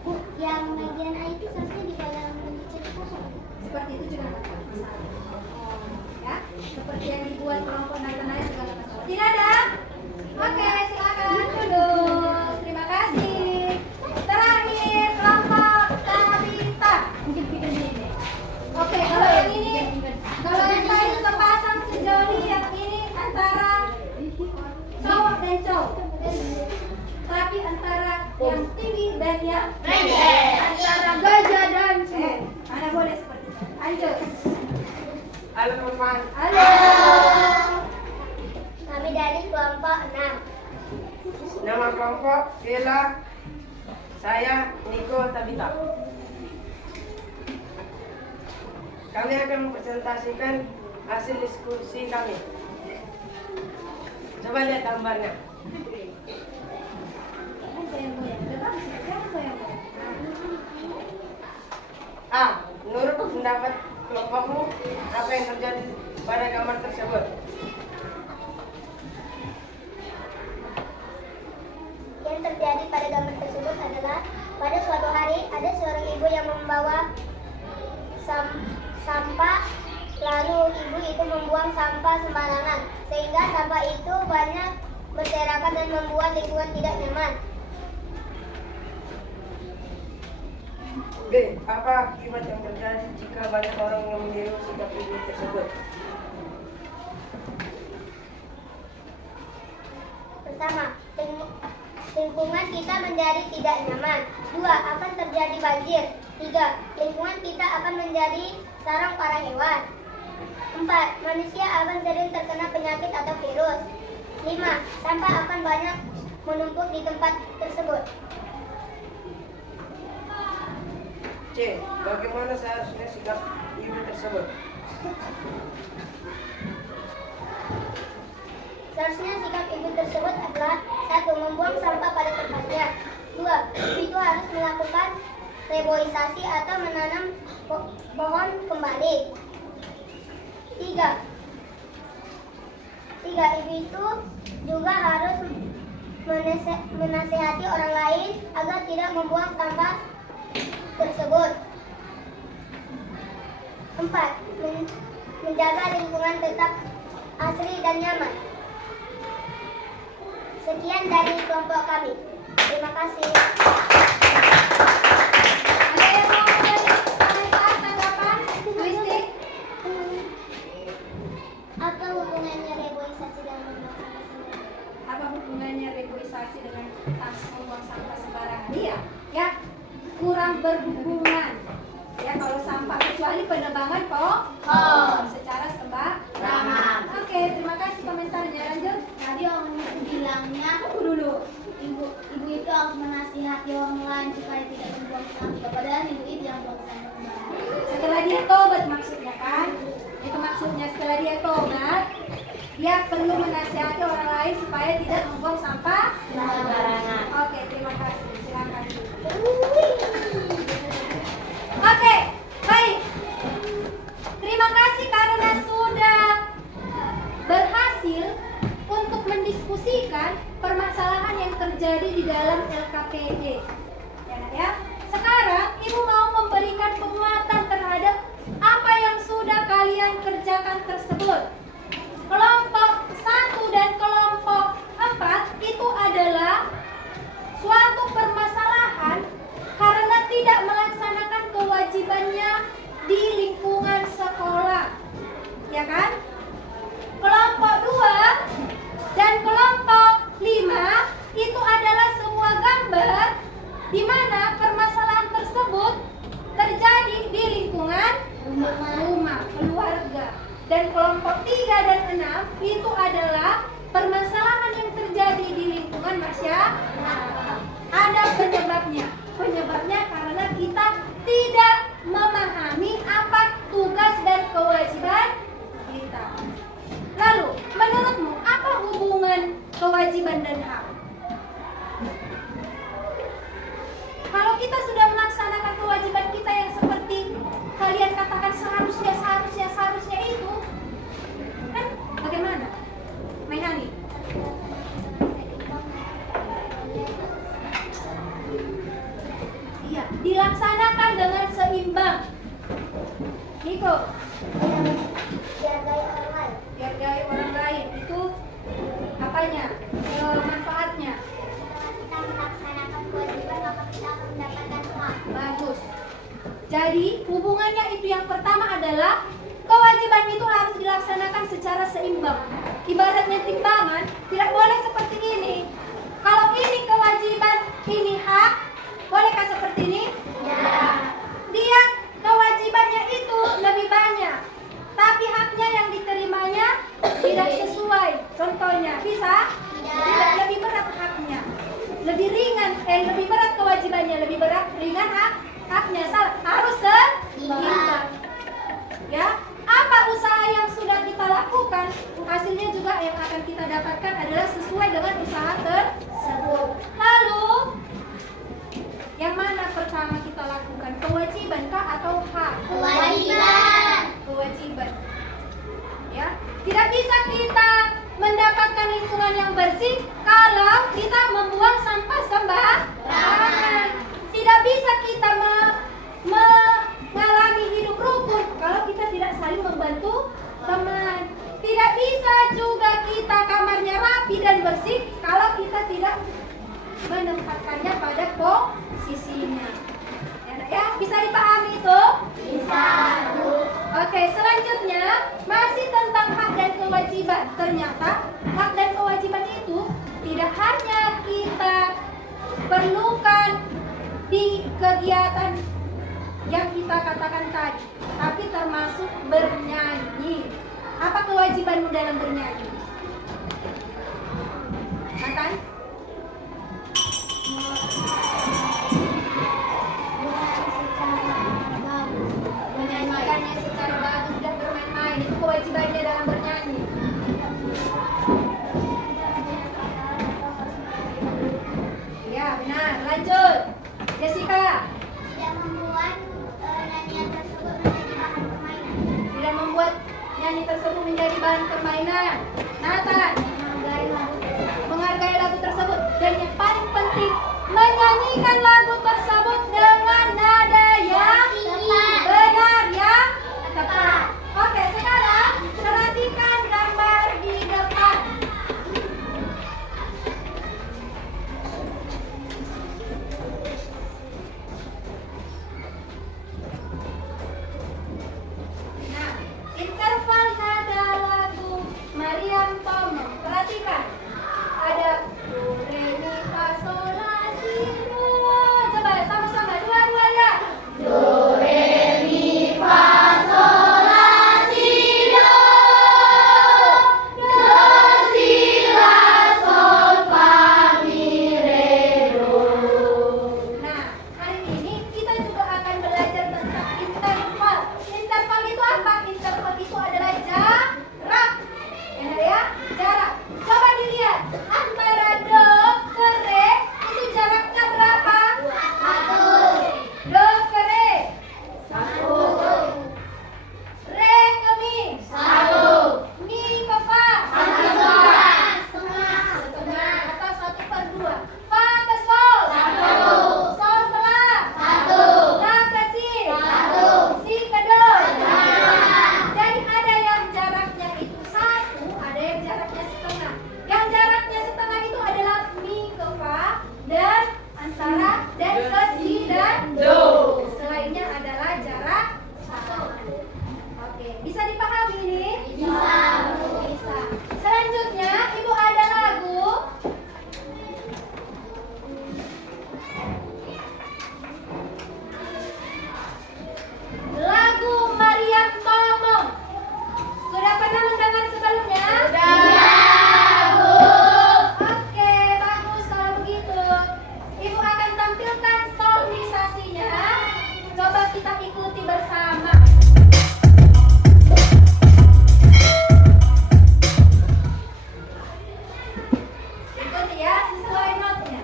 Bu, yang bagian A itu seharusnya di dalam cerita kosong. Seperti itu juga nggak masalah. Ya, seperti yang dibuat kelompok Nathanael juga nggak masalah. Tidak ada? Oke, silakan duduk. Terima kasih. Terakhir kelompok Tabita. Oke, kalau yang ini, kalau yang tadi sepasang sejauh ini, yang ini antara cowok dan cowok. Tapi antara yang tinggi dan yang Pendek. antara gajah dan mana boleh seperti itu. Lanjut. Halo teman-teman, Halo. Kami dari kelompok 6. nama kelompok Bella, saya Niko Tabita. Kami akan mempresentasikan hasil diskusi kami. Coba lihat gambarnya. A. Menurut pendapat kelompokmu, apa yang terjadi pada gambar tersebut? Yang terjadi pada gambar tersebut adalah pada suatu hari ada seorang ibu yang membawa sampah, lalu ibu itu membuang sampah sembarangan sehingga sampah itu banyak berserakan dan membuat lingkungan tidak nyaman. B. Apa akibat yang terjadi jika banyak orang yang meniru sikap ibu tersebut? Pertama, lingkungan kita menjadi tidak nyaman. 2. Akan terjadi banjir. 3. Lingkungan kita akan menjadi sarang para hewan. 4. Manusia akan sering terkena penyakit atau virus. 5. Sampah akan banyak menumpuk di tempat tersebut. C. Bagaimana seharusnya sikap ibu tersebut? Seharusnya sikap ibu tersebut adalah 1. Membuang sampah pada tempatnya. 2. Ibu itu harus melakukan reboisasi atau menanam pohon kembali. 3. 3. Ibu itu juga harus menasehati orang lain agar tidak membuang sampah tersebut. 4. Menjaga lingkungan tetap asri dan nyaman. Sekian dari kelompok kami. Terima kasih. Ada yang mau memberi komentar tanggapan? Kristi? Apa hubungannya reboisasi dengan membuang sampah sembarangan? Apa hubungannya reboisasi dengan membuang sampah sembarangan? Iya, ya kurang berhubungan. Ya kalau sampah kecuali penebangan secara sembarangan. Oke, terima kasih komentarnya. Lanjut. Tadi orang itu bilangnya Aku dulu. ibu itu harus menasihati orang lain supaya tidak membuang sampah. Padahal ibu itu yang buang sampah sembarangan. Setelah dia tobat maksudnya kan? Itu maksudnya setelah dia tobat, dia perlu menasihati orang lain supaya tidak membuang sampah Sembarangan. Oke, terima kasih. Silakan. Oke, baik. Terima kasih karena sudah berhasil untuk mendiskusikan permasalahan yang terjadi di dalam LKPD. Ya, Nak, ya. Sekarang Ibu mau memberikan penguatan terhadap apa yang sudah kalian kerjakan tersebut. Kelompok 1 dan kelompok 4 itu adalah suatu permasalahan karena tidak melaksanakan kewajibannya di lingkungan sekolah. Ya kan? Kelompok 2 dan kelompok 5 itu adalah sebuah gambar di mana permasalahan tersebut terjadi di lingkungan rumah, keluarga. Dan kelompok 3 dan 6 itu adalah permasalahan yang terjadi di lingkungan masyarakat. Ada penyebabnya. Penyebabnya karena kita tidak memahami apa tugas dan kewajiban kita. Lalu, menurutmu apa hubungan kewajiban dan hak? Kalau kita sudah melaksanakan kewajiban kita yang seperti kalian katakan seharusnya itu, kan bagaimana? Maihani? Iya, dilaksanakan dengan seimbang. Niko, Hargai orang lain. hargai orang lain itu apanya? Manfaatnya. Setelah kita melaksanakan kewajiban, maka kita akan mendapatkan hak. Bagus. Jadi hubungannya itu yang pertama adalah kewajiban itu harus dilaksanakan secara seimbang. Ibaratnya timbangan tidak boleh seperti ini. Kalau ini kewajiban, ini hak, bolehkah seperti ini? Ya. Dia kewajibannya itu lebih banyak, tapi haknya yang diterimanya tidak sesuai. Contohnya, bisa? Tidak, lebih berat haknya. Lebih ringan, lebih berat kewajibannya, lebih berat ringan haknya. Salah, harus seimbang. Ya, apa usaha yang sudah kita lakukan, hasilnya juga yang akan kita dapatkan adalah sesuai dengan usaha tersebut. Lalu, yang mana pertama kita lakukan? Kewajiban kah atau hak? Kewajiban. Kewajiban. Ya, tidak bisa kita mendapatkan lingkungan yang bersih kalau kita membuang sampah sembarangan. Tidak bisa kita mengalami hidup rukun kalau kita tidak saling membantu teman. Tidak bisa juga kita kamarnya rapi dan bersih kalau kita tidak menempatkannya pada posisinya. Ya, bisa dipahami itu? Bisa. Oke, selanjutnya masih tentang hak dan kewajiban. Ternyata hak dan kewajiban itu tidak hanya kita perlukan di kegiatan yang kita katakan tadi, tapi termasuk bernyanyi. Apa kewajibanmu dalam bernyanyi? Nathan? Menyanyikannya secara bagus dan bermain-main, itu kewajibannya dalam bernyanyi. Ya, benar. Lanjut. Jessica. Tidak membuat nyanyian tersebut menjadi bahan permainan. Tidak membuat nyanyi tersebut menjadi bahan permainan. Nyanyikan lagu tersebut dengan nada yang benar, yang tepat. Oke, sekarang perhatikan gambar di depan. Nah, interval nada lagu Mariam Tomo. Perhatikan. Ada do, re, mi, fa, sol, la, si, do. Coba sama-sama, dua-dua ya. Nah, hari ini kita juga akan belajar tentang interval. Interval itu apa? Interval itu adalah jarak. Benar ya? Jarak. Coba dilihat. Antara do ke re itu jaraknya berapa? Do ke re. Re ke mi. Mi ke fa. Setengah atau 1/2. Fa ke sol. Sol ke la. La ke si. Si ke do. Jadi ada yang jaraknya itu 1, ada yang jaraknya setengah. Yang jaraknya setengah itu adalah mi ke fa dan antara dan ke si dan do. Selainnya adalah jarak 1. Oke, bisa dipahami ini? Bisa. Selanjutnya, Ibu ada lagu. Lagu Mariam Tomo. Sudah pernah mendengar sebelumnya? Oke, bagus kalau begitu. Ibu akan tampilkan sonisasinya. Coba kita ikuti bersama. Ikuti ya, sesuai notnya.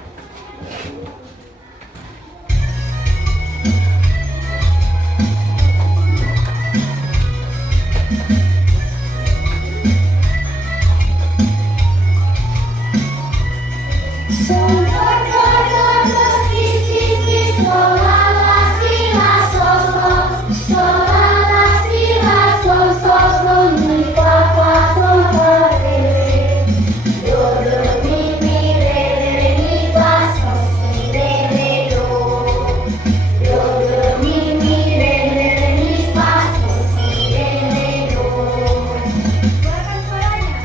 Keluarkan suaranya.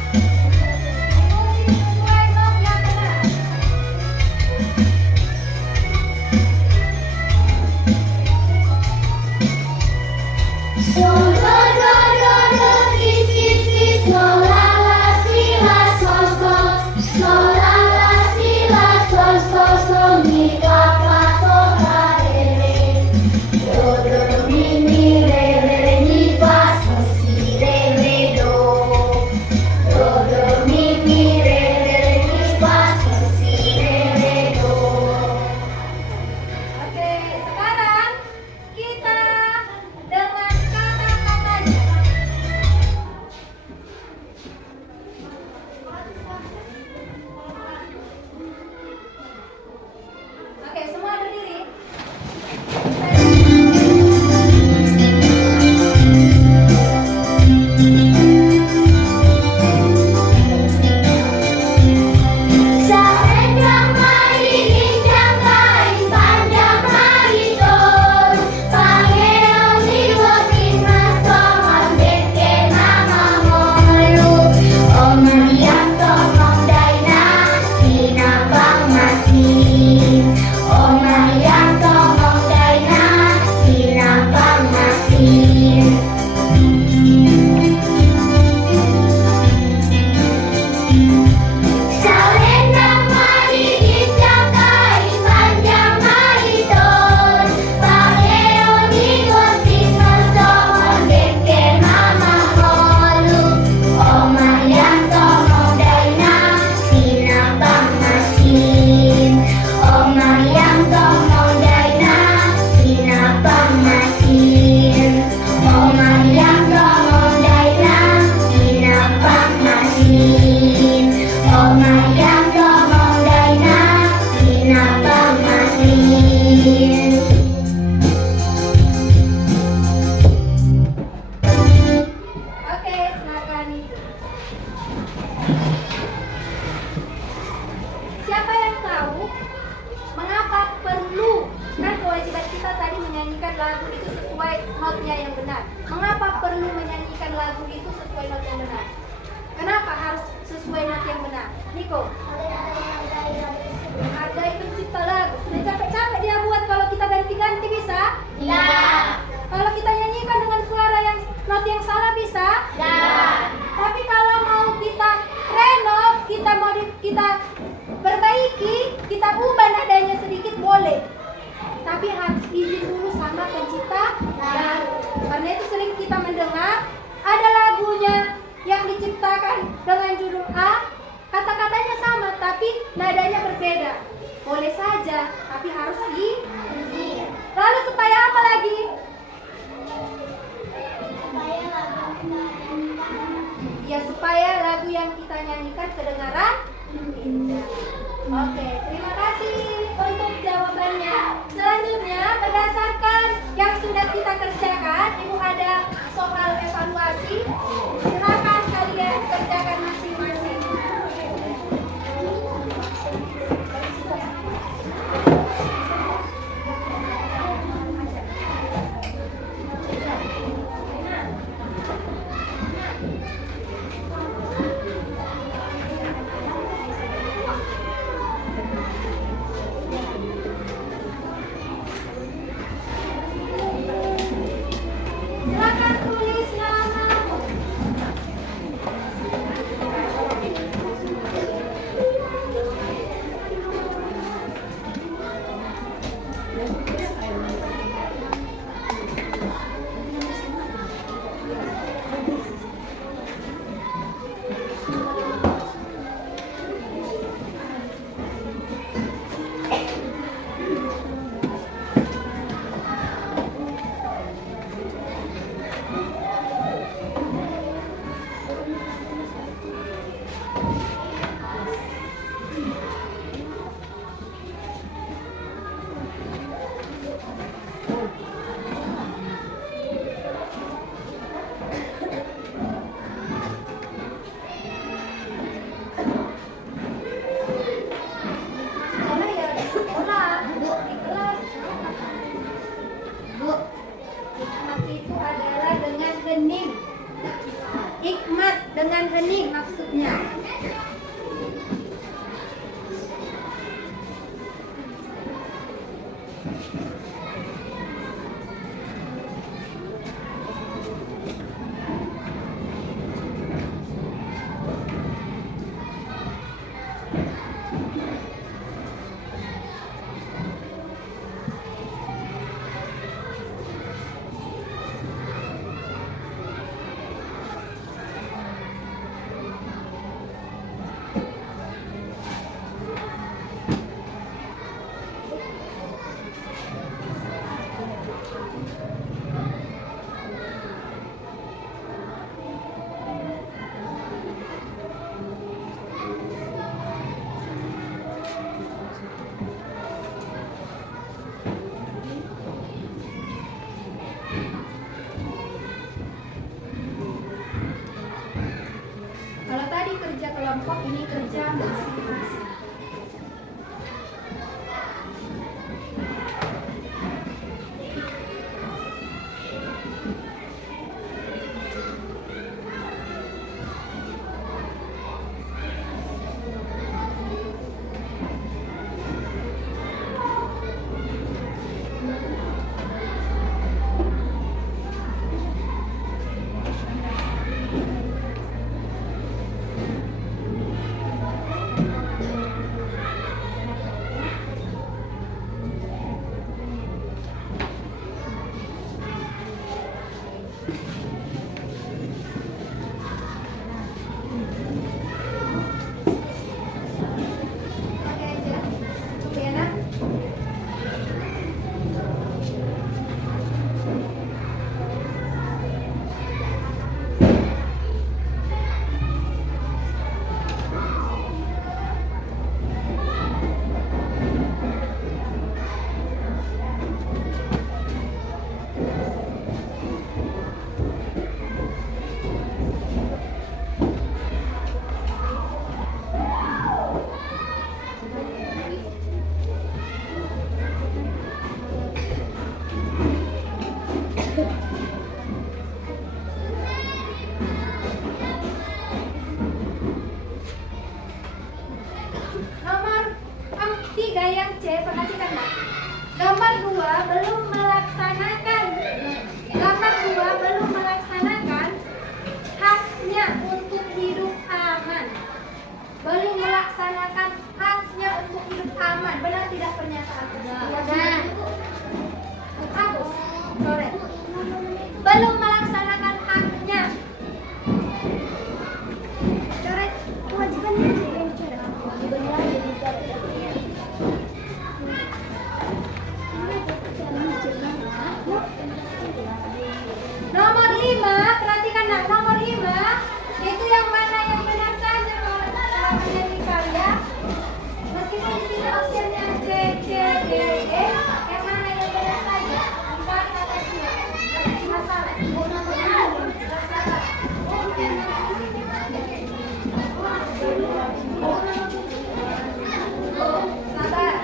Ikuti sesuai not yang benar. Oke, sekarang kita dengan kata-katanya. Oke, semua berdiri. Selendang hari lincah kain panjang hari tur, pangeran liwatin masongan deke nama molu. Oh Mariam tolong daina sinabang masin. Oh Mariam tolong daina sinabang masin. Selendang hari lincah kain panjang hari tur, pangeran liwatin masongan deke nama molu. Oh Mariam tolong daina sinabang masin. Oh Mariam tolong daina sinabang masin. Oh Mariam tolong daina sinabang masin. Oh Mariam tolong daina sinabang masin. notnya yang benar. Mengapa perlu menyanyikan lagu itu sesuai not yang benar? Kenapa harus sesuai not yang benar? Niko, menghargai pencipta lagu. Sudah capek-capek dia buat, kalau kita ganti-ganti bisa? Kalau kita nyanyikan dengan suara yang not yang salah bisa? Tapi kalau mau kita renov, kita perbaiki, kita ubah nadanya sedikit boleh. Tapi harus izin dulu sama pencipta lagu. Karena itu sering kita mendengar ada lagunya yang diciptakan dengan judul A, kata-katanya sama tapi nadanya berbeda. Boleh saja, tapi harus izin. Lalu supaya apa lagi? Ya, supaya lagu yang kita nyanyikan kedengaran indah. Oke, terima kasih untuk jawabannya. Selanjutnya, berdasarkan yang sudah kita kerjakan, Ibu ada soal evaluasi. Silakan kalian kerjakan masing-masing. Silakan tulis namamu. Sekolah ya di sekolah, di kelas. Hikmat itu adalah dengan hening. Hikmat dengan hening maksudnya. Kalau tadi kerja kelompok, ini kerja masing-masing. 3 yang C, perhatikan Nak. Gambar 2 belum melaksanakan. Gambar 2 belum melaksanakan haknya untuk hidup aman. Belum melaksanakan haknya untuk hidup aman. Benar tidak pernyataan tersebut? Bagus. Correct. Belum melaksanakan haknya. Correct. Kewajibannya nomor 5, perhatikan Nak, nomor 5 itu yang mana yang benar saja kalau menjadi karya. Meskipun di sini opsinya C, C, D, E, yang mana yang benar saja? Kita kata semua. Tidak masalah. Sabar.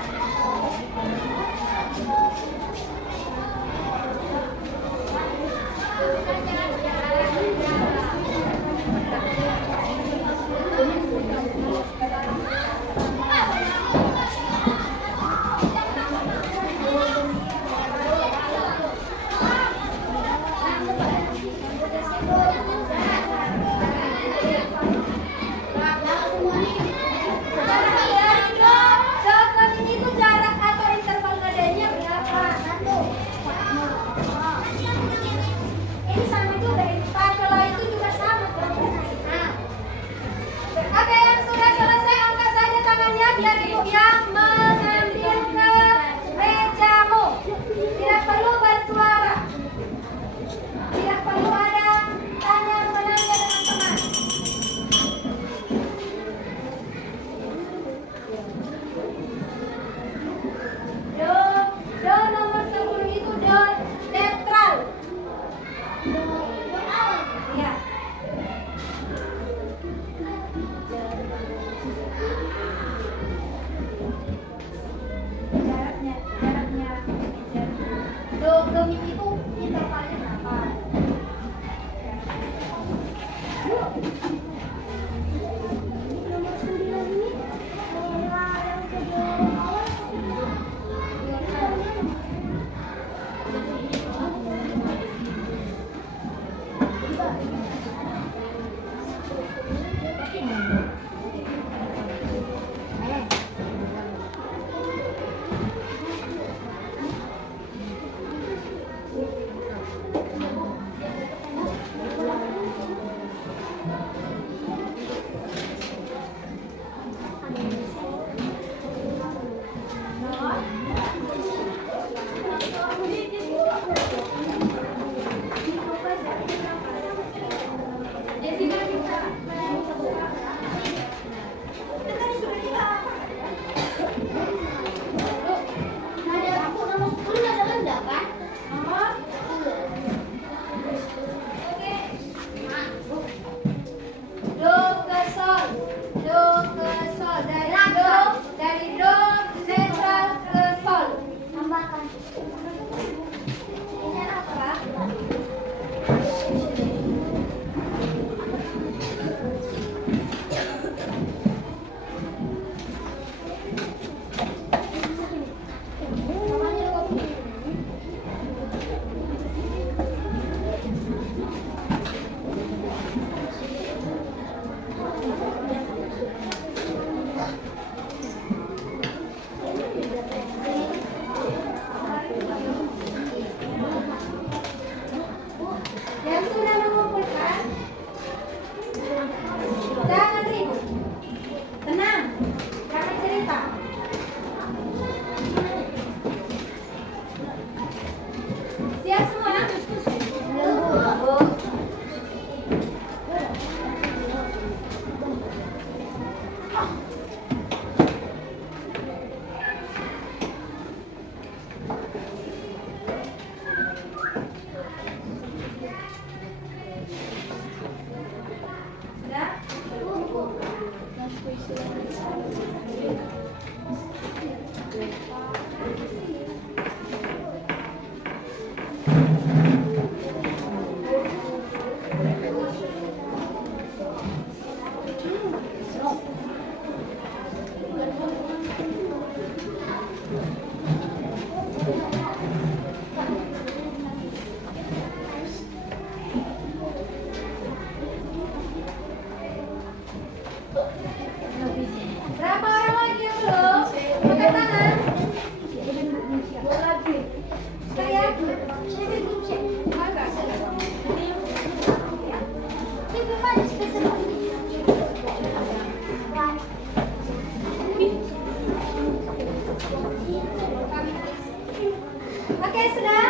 Oke, sudah?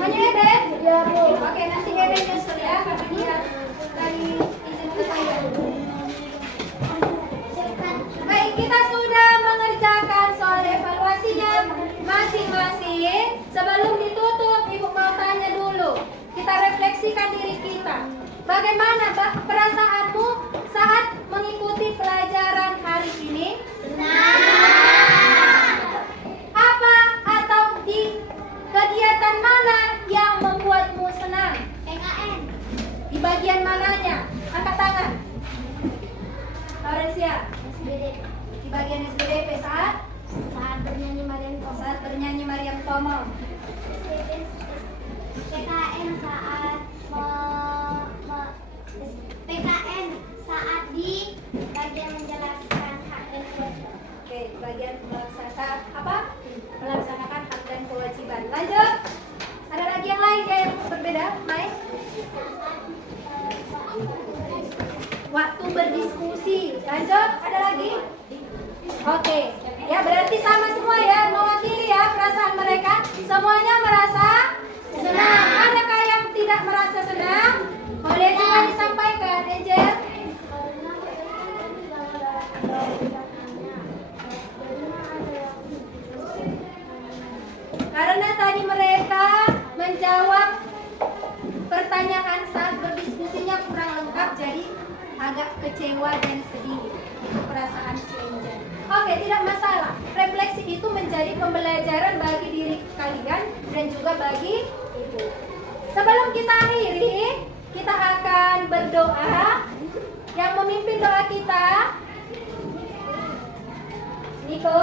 Hanya Eben? Oke, nanti Eben nyusul ya, karena dia dari izin ke saya. Baik, kita sudah mengerjakan soal evaluasinya masing-masing. Sebelum ditutup, Ibu mau tanya dulu. Kita refleksikan diri kita. Bagaimana perasaanmu saat mengikuti pelajaran hari ini? Apa atau di kegiatan mana yang membuatmu senang? PKN. Di bagian mananya? Angkat tangan. Laurencia, di bagian SBDP saat bernyanyi Mariam saat bernyanyi Mariam Tomo. PKN saat PKN saat di bagian menjelaskan hak dan kewajiban. Oke, bagian melaksanakan apa? Melaksanakan hak dan kewajiban. Lanjut. Ada lagi yang lain ya yang berbeda, Mai? Waktu berdiskusi. Lanjut. Ada lagi? Oke. Ya berarti sama semua ya, mewakili ya perasaan mereka. Semuanya merasa senang. Adakah yang tidak merasa senang? Boleh juga disampaikan, Angel. Karena tadi mereka menjawab pertanyaan saat berdiskusinya kurang lengkap, jadi agak kecewa dan sedih. Itu perasaan si Angel. Oke, tidak masalah. Refleksi itu menjadi pembelajaran bagi diri kalian dan juga bagi ibu. Sebelum kita akhiri, kita akan berdoa. Yang memimpin doa kita, Niko.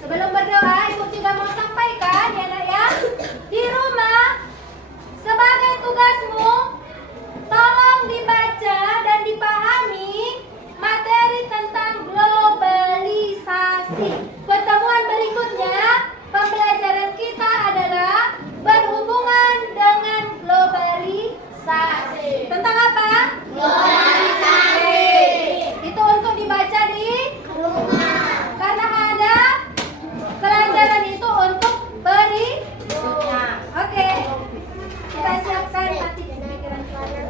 Sebelum berdoa, Ibu juga mau sampaikan ya nak ya, di rumah sebagai tugasmu, tolong dibaca dan dipahami materi tentang globalisasi. Pertemuan berikutnya, pembelajaran kita adalah berhubungan dengan globalisasi. Tentang apa? Globalisasi. Itu untuk dibaca di Rumah. karena ada pelajaran itu untuk berikutnya. Oke. Kita siapkan hati dan pikiran kita.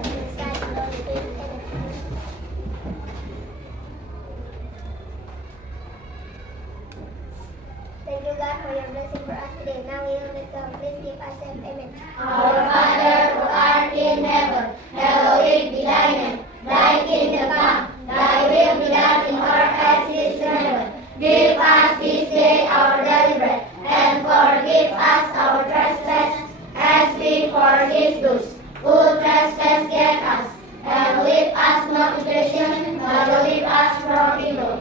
Thank you God for your blessing for us today. Now we will let go. Please give us an amen. Our Father who art in heaven, hallowed be thy name. Thy kingdom come, thy will be done in earth as it is in heaven. Give us this day our daily bread, and forgive us our trespasses, as we forgive those who trespass against us. And lead us not into temptation, but deliver us from evil.